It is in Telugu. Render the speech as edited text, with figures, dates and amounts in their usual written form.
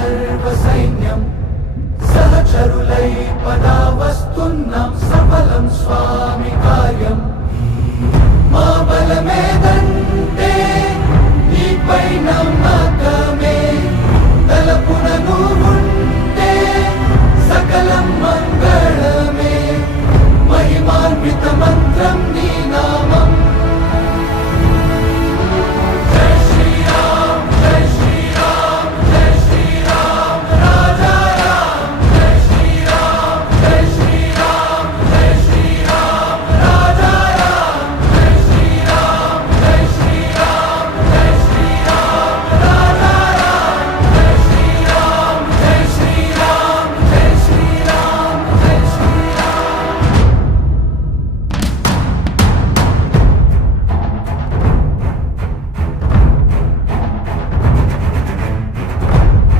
సర్వసైన్యం సహచరులై పదా వస్తున్నాం సఫలం స్వామి కార్యం మా బలమేదంటే నీపై నమ్మ